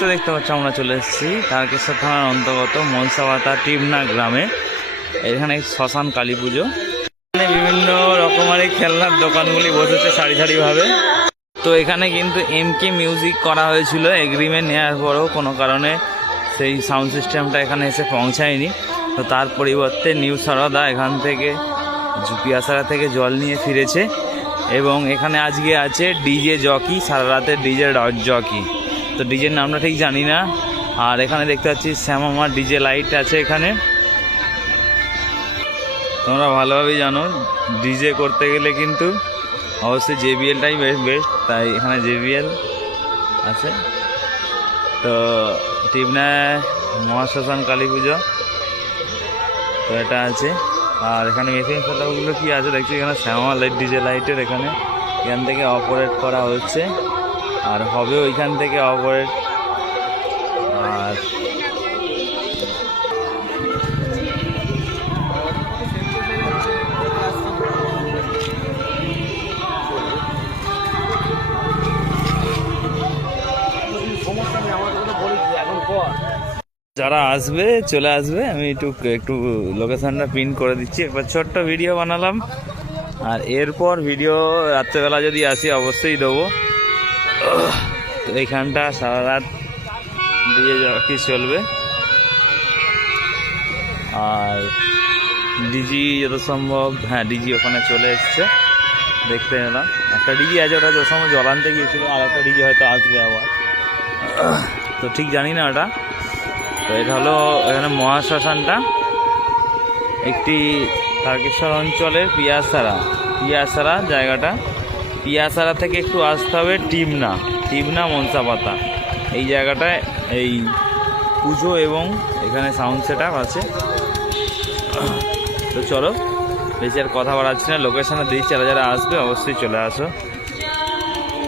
তো দেখতে পাচ্ছ আমরা চলে এসেছি তারকেশ্বর থানার অন্তর্গত মনসাবাতা টিমনা গ্রামে। এখানে শ্মশান কালী পুজো, এখানে বিভিন্ন রকমের খেলনার দোকানগুলি বসেছে সারি সারিভাবে। তো এখানে কিন্তু এমকে মিউজিক করা হয়েছিল, এগ্রিমেন্ট নেওয়ার পরেও কোনো কারণে সেই সাউন্ড সিস্টেমটা এখানে এসে পৌঁছায়নি। তো তার পরিবর্তে নিউ সারদা এখান থেকে পিয়াসারা থেকে জল নিয়ে ফিরেছে এবং এখানে আজকে আছে ডিজে জকি, সারা রাতের ডিজে জকি। তো ডিজের নামটা ঠিক জানি না। আর এখানে দেখতে পাচ্ছি শ্যামামা ডিজে লাইট আছে এখানে। তোমরা ভালোভাবেই জানো ডিজে করতে গেলে কিন্তু অবশ্যই জেবিএলটাই বেস্ট, তাই এখানে জেবিএল আছে। তো টিমনায় মহাশ্মশান কালী পুজো তো এটা আছে। আর এখানে মেশিন সেটআপগুলো কি আছে দেখছি, এখানে শ্যামা লাইট ডিজে লাইটের এখান থেকে অপারেট করা হচ্ছে আর হবে ওইখান থেকে অপারেট। আর যারা আসবে চলে আসবে, আমি একটু লোকেশনটা পিন করে দিচ্ছি। একবার ছোট্ট ভিডিও বানালাম আর এরপর ভিডিও রাত্রেবেলা যদি আসি অবশ্যই দেবো। তো এইখানটা সারা রাত দিয়ে কি চলবে। আর ডিজি যত সম্ভব, হ্যাঁ ডিজি ওখানে চলে এসছে, দেখতে এলাম একটা ডিজি আছে, ওটা যত সময় জল আনতে গিয়েছিল, আর একটা ডিজি হয়তো আসবে আবার, তো ঠিক জানি না ওটা। তো এটা হলো এখানে মহাশ্মশানটা একটি তারকেশ্বর অঞ্চলের পিয়াসারা জায়গাটা। পিয়াসারা থেকে একটু আসতে হবে টিমনা মনসাবাতা, এই জায়গাটায় এই পুজো এবং এখানে সাউন্ড সেটআপ আছে। তো চলো বেশি আর কথা বাড়াচ্ছি না, লোকেশনে দিচ্ছি, যারা আসবে অবশ্যই চলে আসো।